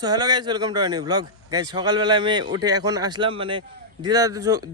So hello guys, welcome to new blog. Guys সকালবেলা আমি উঠে এখন আসলাম, মানে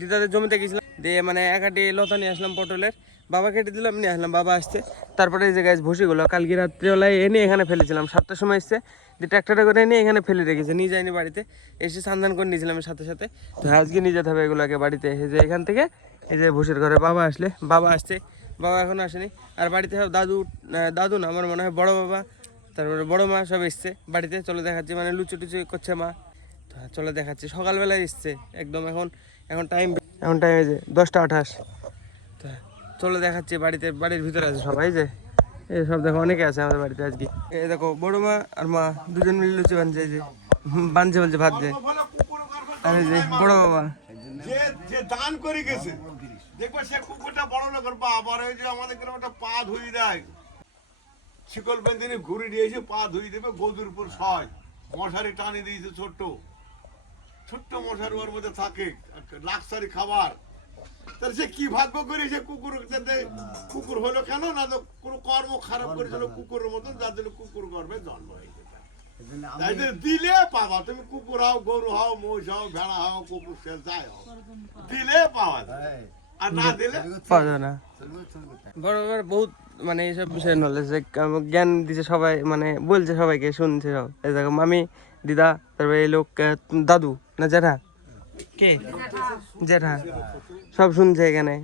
দিদাদের জমিতে গেছিলাম, দিয়ে মানে একাটি লতা নিয়ে আসলাম পটলের। বাবা কেটে দিলাম, নিয়ে আসলাম, বাবা আসছে। তারপরে এই যে গাইস ভুসিগুলো কালকে রাত্রিবেলায় এনে এখানে ফেলেছিলাম, 7টার সময় এসছে, দিয়ে ট্র্যাক্টরে করে এনে এখানে ফেলে রেখেছে, নিয়ে যায়নি বাড়িতে, এসে সন্ধান করে নিয়েছিলাম সাথে সাথে। তো আজকে নিয়ে যেতে হবে এগুলোকে বাড়িতে। এই যে এখান থেকে এই যে ভুসির ঘরে বাবা আসলে, বাবা আসছে, বাবা এখন আসেনি। আর বাড়িতে সব দাদু না, আমার মনে হয় বড় বাবা, তারপরে বড় মা সব এসছে বাড়িতে। চলে দেখাচ্ছি, মানে লুচি টুচি করছে মা, তো চলে দেখাচ্ছি। সকালবেলায় এসছে একদম, এখন টাইম যে 10টা 28। তা চলে দেখাচ্ছি বাড়িতে, বাড়ির ভিতরে আছে সবাই, যে এই সব দেখো অনেকে আছে আমাদের বাড়িতে আজকে। এই দেখো বড় মা আর মা দুজন মিলে লুচি বানছে, এই যে বানছে বলছে ভাত যে। আর এই যে বড় বাবা যে দান করে গেছে, দেখবা সে কুকুরটা বড় লোকের পা, আবার ওই যে আমাদের গ্রামে পা ধুই দেয়, শিকল বেঁধে ঘুরে দিয়েছে, পা ধুই দেবে, গদুর উপর শয়, মশারি টানি দিয়েছে, ছোট্ট ছোট্ট মশারি ওর মধ্যে থাকে, লাক্সারি খাবার। তাহলে সে কি ভাগ্য করে সে কুকুর হলো কেন না, তো কোনো কর্ম খারাপ করেছিল কুকুরের মতন, যার জন্য কুকুর গর্ভে জন্ম হয়েছে। তাই দিলে পাবা, তুমি কুকুর হও, গরু হও, মহিষ হও, ভেড়া হও, কুকুর যাই হও, দিলে পাওয়া যায়, আর না দিলে পাওয়া যায় না। বড় বড় বহুত মানে এইসব বিষয়ে নলেজ, জ্ঞান দিচ্ছে সবাই, মানে বলছে সবাইকে, শুনছে সব। এই দেখো মামি, দিদা, তারপরে এই লোক দাদু না জ্যাঠা, কে জ্যাঠা, সব শুনছে এখানে।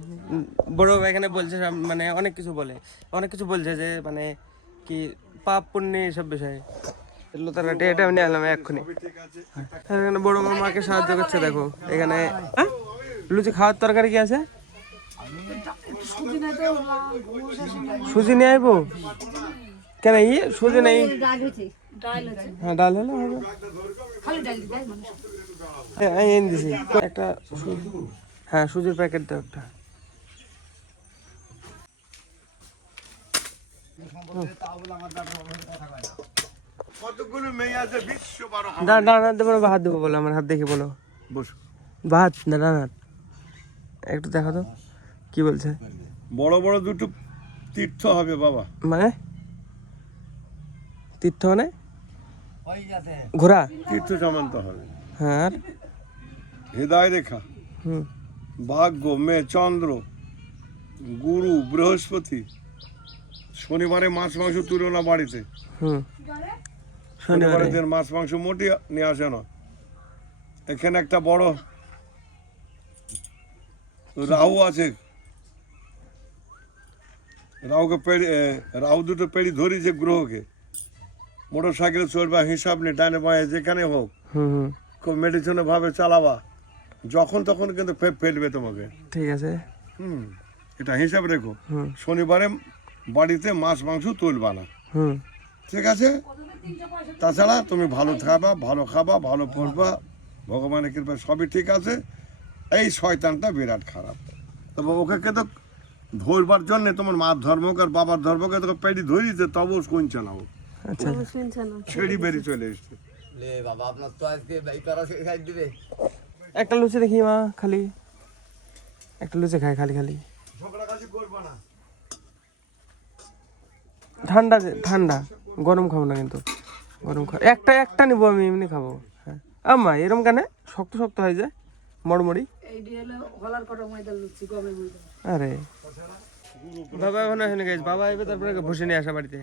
বড় বাবা এখানে বলছে সব, মানে অনেক কিছু বলছে যে মানে কি পাপ পুণ্য এসব বিষয়ে। লোতারাটি এটা আমি নিয়ে এলাম এক্ষুনি। এখানে বড় মামাকে সাহায্য করছে, দেখো এখানে লুচি খাওয়ার তরকারি কি আছে, সুজি নিয়ে আইবো কেন? সুজি নেই? হ্যাঁ ডাল হলে হবে, এনে দিছি একটা। হ্যাঁ সুজির প্যাকেট দাও একটা। কতগুলো মেয়ে আছে, বিশ্ব বড় ডানাত দেবো, হাত দেবো বলো, আমার হাত দেখে বলো। বসো, ভাত না ডানাত, একটু দেখো তো কি বলছে। বড় বড় দুটো তীর্থ হবে বাবা, মানে তীর্থ মানে ঘোরা তীর্থ সমান্ত হবে। হ্যাঁ আর হৃদয় রেখা, ভাগ্য, মেয়ে, চন্দ্র, গুরু, বৃহস্পতি। শনিবারে মাছ মাংস তুলো না বাড়িতে, শনিবারের দিন মাছ মাংস মোটে নিয়ে আসে না। এখানে একটা বড় রাহু আছে, রাহু দুটো পেড়ি ধরিছে গ্রহকে। মোটর সাইকেল চলবা হিসাব নেই, ডানে বাঁয়ে যেখানে হোক খুব মেডিসিনে ভাবে চালাবা, যখন তখন কিন্তু ফেলবে তোমাকে, ঠিক আছে। এটা হিসাব রেখো। শনিবারে বাড়িতে মাছ মাংস তুলবা না, ঠিক আছে? তাছাড়া তুমি ভালো থাকবা, ভালো খাবা, ভালো পড়বা, ভগবানের কৃপা সবই ঠিক আছে। এই শয়তানটা বিরাট খারাপ, তবে ওকে তো ধরবার জন্য তোমার মার ধর্মক আর বাবার ধর্মকে তোকে পেড়ি ধরিতে, তবু শুনছে না, ও ছেড়ি বেরি চলে এসছে। একটা লুচি দেখি মা, খালি একটা লুচি খাই, খালি খালি। ঠান্ডা ঠান্ডা, গরম খাবো না, কিন্তু গরম খাবো একটা নিবো আমি, এমনি খাবো। হ্যাঁ আমা এরম কেন শক্ত শক্ত হয়ে যায়, মড়মড়ি। আরে বাবা এখন আসেনি গেছে, বাবা আসবে তারপরে বসে নিয়ে আসা বাড়িতে।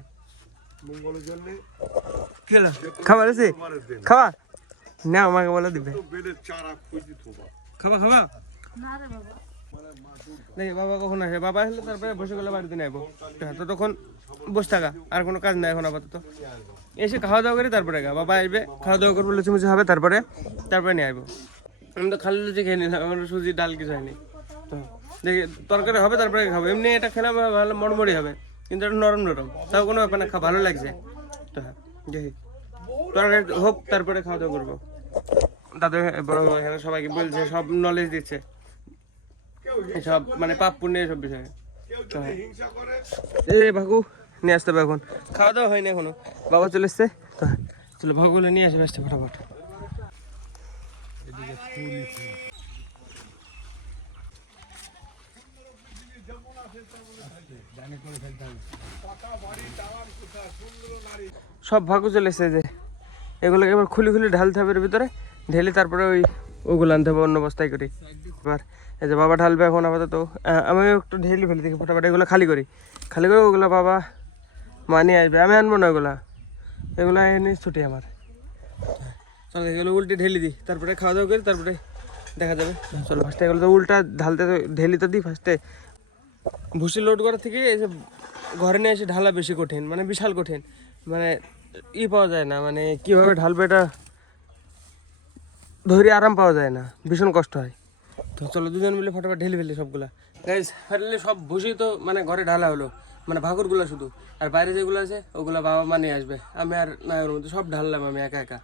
খেলো খাবার আছে, খাওয়া না আমাকে বলে দিবে, খাবা খাবা দেখি বাবা কখন আসে। বাবা আসলে তারপরে বসে গেলে বাড়িতে নেবো, ততক্ষণ বসে থাকা, আর কোনো কাজ নাই এখন আপাতত। এসে খাওয়া দাওয়া করি, তারপরে বাবা আসবে, খাওয়া দাওয়া করবো, লুচি মুচি হবে, তারপরে নিয়ে আসবো। আমি তো খালি লুচি খেয়ে নিলাম, আমার সুজি ডাল কিছু হয়নি। তো দেখি তরকারি হবে তারপরে খাবো, এমনি এটা খেলাম ভালো মড়মড়ি হবে, কিন্তু এটা নরম নরম, তাও কোনো ব্যাপার না, ভালো লাগছে। তো হ্যাঁ দেখি তরকারি হোক, তারপরে খাওয়া দাওয়া করবো। দাদু বড় এখানে সবাইকে বলছে, সব নলেজ দিচ্ছে সব, মানে পাপ পুণ্য সব বিষয়ে। ভাগু নিয়ে আসতে হবে, এখন খাওয়া দাওয়া হয়নি এখনো, বাবা চলে এসছে। তো চলো ভাগুলো নিয়ে আসবে, আসছে ফটাফট। সব ভাগু চলে এসছে, যে এগুলোকে এবার খুলে খুলে ঢালতে হবে এর ভিতরে, ঢেলে তারপরে ওগুলো আনতে হবে অন্য বস্তায় করে। এবার এই যে বাবা ঢালবে এখন আপাতত, আমি একটু ঢেলে ফেলে দেখি ফটাফট এগুলো খালি করি, খালি করে ওগুলো বাবা মা নিয়ে আসবে, আমি আনবো না ওগুলো, এগুলো এনে ছুটি আমার। চলো এগুলো উল্টে ঢেলে দিই, তারপরে খাওয়া দাওয়া করি, তারপরে দেখা যাবে। চলো ফার্স্টে এগুলো তো উল্টা ঢালতে ঢেলি তো দিই ফার্স্টে। ভুসি লোড করার থেকে এই যে ঘরে নিয়ে এসে ঢালা বেশি কঠিন, মানে বিশাল কঠিন, মানে পাওয়া যায় না, মানে কীভাবে ঢালবে এটা ধরে আরাম পাওয়া যায় না, ভীষণ কষ্ট হয়। তো চলো দুজন মিলে ফটাফট ঢেলে ফেলি সবগুলা। গাইজ ফাইনালি সব ভুসি তো মানে ঘরে ঢালা হলো, মানে ভাগরগুলো শুধু, আর বাইরে যেগুলো আছে ওগুলো বাবা মা নিয়ে আসবে, আমি আর নায়ের মধ্যে সব ঢাললাম আমি একা একা।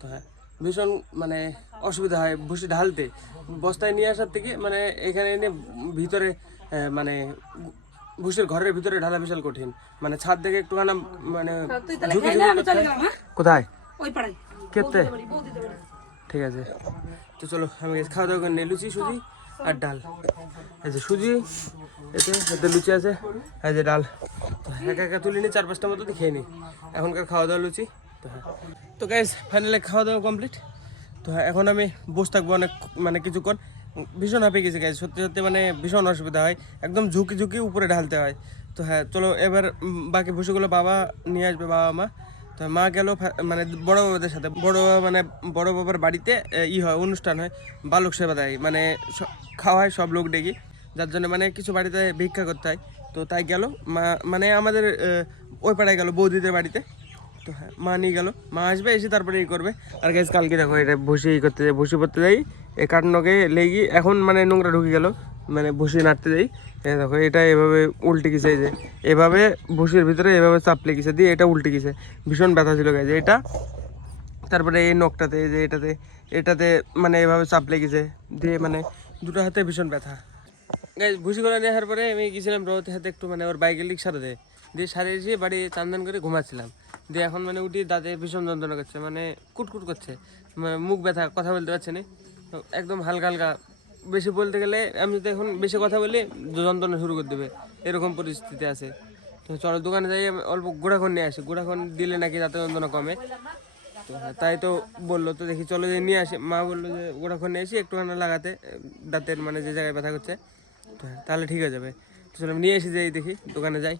তো হ্যাঁ ভীষণ মানে অসুবিধা হয় ভুসি ঢালতে, বস্তায় নিয়ে আসার থেকে মানে এখানে এনে ভিতরে মানে ভুসির ঘরের ভিতরে ঢালা বিশাল কঠিন, মানে ছাদ থেকে একটুখানা মানে কোথায় ক্ষেত্রে। ঠিক আছে, তো চলো আমি খাওয়া দাওয়া করে নিই, লুচি সুজি আর ডাল। এই যে সুজি, এতে লুচি আছে, এই যে ডাল, একা একা তুলে নিই 4-5টা মতো খেয়ে নিই। এখনকার খাওয়া দাওয়া লুচি। তো হ্যাঁ, তো গাইজ ফাইনালি খাওয়া দাওয়া কমপ্লিট। তো হ্যাঁ এখন আমি বসে থাকবো অনেক, মানে কিছুক্ষণ। ভীষণ হাঁপিয়ে গেছে গাইজ, সত্যি সত্যি মানে ভীষণ অসুবিধা হয়, একদম ঝুঁকি ঝুঁকি উপরে ঢালতে হয়। তো হ্যাঁ চলো এবার বাকি ভুষিগুলো বাবা নিয়ে আসবে, বাবা মা। তো মা গেল মানে বড় বাবাদের সাথে, মানে বড় বাবার বাড়িতে হয় অনুষ্ঠান হয়, বালক সেবা দেয়, মানে খাওয়া হয় সব লোক ডেকে, যার জন্য মানে কিছু বাড়িতে ভিক্ষা করতে হয়। তো তাই গেল মা, মানে আমাদের ওই পাড়ায় গেল বৌদিদের বাড়িতে। তো হ্যাঁ মা নিয়ে গেল, মা আসবে এসে তারপরে করবে। আর গাছ কালকে দেখো এটা ভুসি করতে যাই, ভুসি করতে যাই, এই কাটনকে লেগে এখন মানে নোংরা ঢুকে গেল, মানে ভুসি নাড়তে যাই, দেখো এটা এভাবে উল্টে গেছে, এই যে এভাবে ভুসির ভিতরে এভাবে চাপ লেগেছে, দিয়ে এটা উল্টে গেছে, ভীষণ ব্যথা ছিল গাছ এটা। তারপরে এই নখটাতে, এই যে এটাতে মানে এভাবে চাপ লেগেছে, দিয়ে মানে দুটো হাতে ভীষণ ব্যথা। গাছ ভুসিগুলো নিয়ে আসার পরে আমি গেছিলাম রোহতের হাতে একটু, মানে ওর বাইকের লিক সারা দেয়, দিয়ে সারে এসে বাড়ি চান করে ঘুমাচ্ছিলাম। দিয়ে এখন মানে উঠি দাঁতে ভীষণ যন্ত্রণা করছে, মানে কুটকুট করছে, মুখ ব্যথা, কথা বলতে পারছে না, একদম হালকা হালকা। বেশি বলতে গেলে আমি যদি এখন বেশি কথা বলি যন্ত্রণা শুরু করে দেবে, এরকম পরিস্থিতি আছে। তো চলো দোকানে যাই, অল্প গুঁড়াখন নিয়ে আসি, গুঁড়াখন দিলে নাকি দাঁতে যন্ত্রণা কমে। তো তাই তো বললো, তো দেখি চলো যে নিয়ে আসি, মা বললো যে গুঁড়াখন নিয়ে আসি একটুখানি লাগাতে দাঁতের, মানে যে জায়গায় ব্যথা করছে, তাহলে ঠিক হয়ে যাবে। তো চলো নিয়ে এসে যাই, দেখি দোকানে যাই।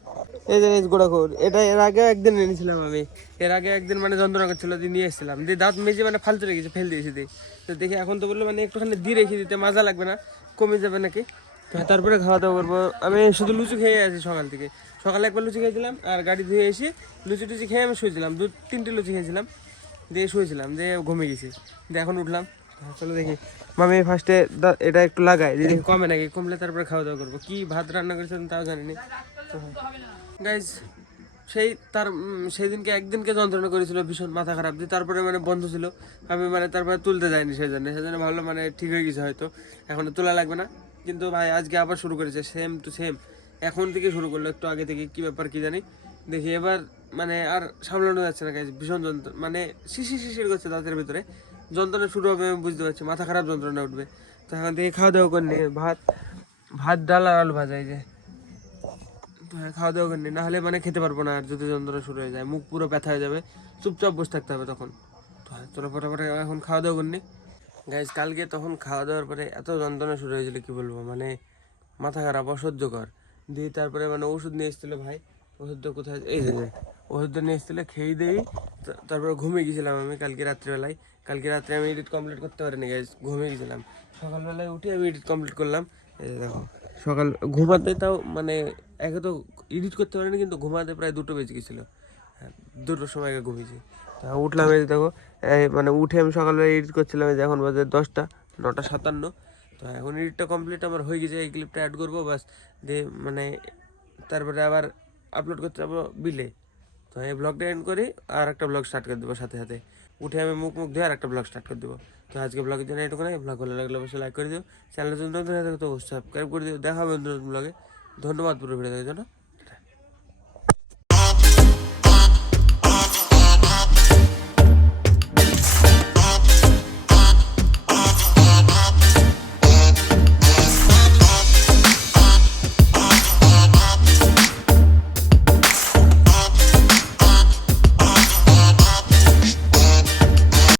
এই যে গুঁড়াখোর, এটা এর আগে একদিন এনেছিলাম আমি, এর আগে একদিন মানে যন্ত্রণা করছিল, দিয়ে নিয়ে এসেছিলাম, দিয়ে দাঁত মেজে মানে ফালতু রেখেছে, ফেল দিয়েছি দিয়ে। তো দেখি এখন তো বললো মানে একটুখানি দিয়ে রেখে দিতে, মজা লাগবে না, কমে যাবে নাকি। তো তারপরে খাওয়া দাওয়া করবো। আমি শুধু লুচি খেয়ে আছি সকাল থেকে, সকালে একবার লুচি খেয়েছিলাম, আর গাড়ি ধুয়ে এসে লুচি টুচি খেয়ে আমি শুয়েছিলাম, 2-3টে লুচি খেয়েছিলাম, দিয়ে শুয়েছিলাম, দিয়ে ঘুমিয়ে গেছি, দিয়ে এখন উঠলাম। চলো দেখি মামি ফার্স্টে এটা একটু লাগাই, দেখি কমে নাকি, কমলে তারপরে খাওয়া দাওয়া করবো। কি ভাত রান্না করেছেন তাও জানিনি। গাইজ সেই দিনকে একদিনকে যন্ত্রণা করেছিল, ভীষণ মাথা খারাপ দিয়ে, তারপরে মানে বন্ধ ছিল, আমি মানে তারপরে তুলতে যাইনি, সেজন্য ভাবলাম মানে ঠিক হয়ে গেছে হয়তো, এখন তোলা লাগবে না। কিন্তু ভাই আজকে আবার শুরু করেছে, সেম টু সেম, এখন থেকে শুরু করলো, একটু আগে থেকে, কি ব্যাপার কি জানি। দেখি এবার মানে আর সামলানো যাচ্ছে না গাইজ, ভীষণ যন্ত্রণা, মানে শিশির করছে দাঁতের ভিতরে, যন্ত্রণা শুরু হবে আমি বুঝতে পারছি, মাথা খারাপ যন্ত্রণা উঠবে। তো এখন থেকে খাওয়া দাওয়া করে নিই, ভাত ডাল আর আলু ভাজা, এই যে। তো হ্যাঁ খাওয়া দাওয়া করে নিই, নাহলে মানে খেতে পারবো না, আর যদি যন্ত্রণা শুরু হয়ে যায় মুখ পুরো ব্যথা হয়ে যাবে, চুপচাপ বসে থাকতে হবে তখন। তো হ্যাঁ চলো ফটাফট এখন খাওয়া দাওয়া করে নিই। গাইজ কালকে তখন খাওয়া দাওয়ার পরে এত যন্ত্রণা শুরু হয়েছিল কি বলবো, মানে মাথা খারাপ অসহ্যকর। দিয়ে তারপরে মানে ওষুধ নিয়ে এসেছিলো ভাই, ওষুধটা কোথায়, এই যে ওষুধটা নিয়ে এসেছিলো, খেয়ে দিয়েই তারপরে ঘুমিয়ে গেছিলাম আমি কালকে রাত্রিবেলায়। কালকে রাত্রে আমি এডিট কমপ্লিট করতে পারিনি গাইজ, ঘুমিয়ে গেছিলাম। সকালবেলায় উঠে আমি এডিট কমপ্লিট করলাম, এই যে দেখো। সকাল ঘুমাতে তাও মানে একে তো এডিট করতে পারিনি, কিন্তু ঘুমাতে প্রায় 2টো বেজে গেছিলো, হ্যাঁ 2টোর সময় আগে ঘুমিয়েছি। তা উঠলাম, এই যে দেখো, মানে উঠে আমি সকালবেলা এডিট করছিলাম, এই যে এখন বাজে 10টা, 9:57। তো এখন এডিটটা কমপ্লিট আমার হয়ে গেছে, এই ক্লিপটা অ্যাড করবো বাস, দিয়ে মানে তারপরে আবার আপলোড করতে যাবো বিলে। তো এই ব্লগটা এন্ড করি, আর একটা ব্লগ স্টার্ট করে দেবো সাথে সাথে, উঠে আমি মুখ ধুয়ে আর একটা ব্লগ স্টার্ট করে দেবো। তো আজকে ব্লগের জন্য এটুকু নাই, ব্লগ ভালো লাগলে অবশ্যই লাইক করে দিও, চ্যানেলের জন্য তো সাবস্ক্রাইব করে দিও। দেখা হবে নতুন ব্লগে, ধন্যবাদ পুরো ভিডিও দেখার জন্য।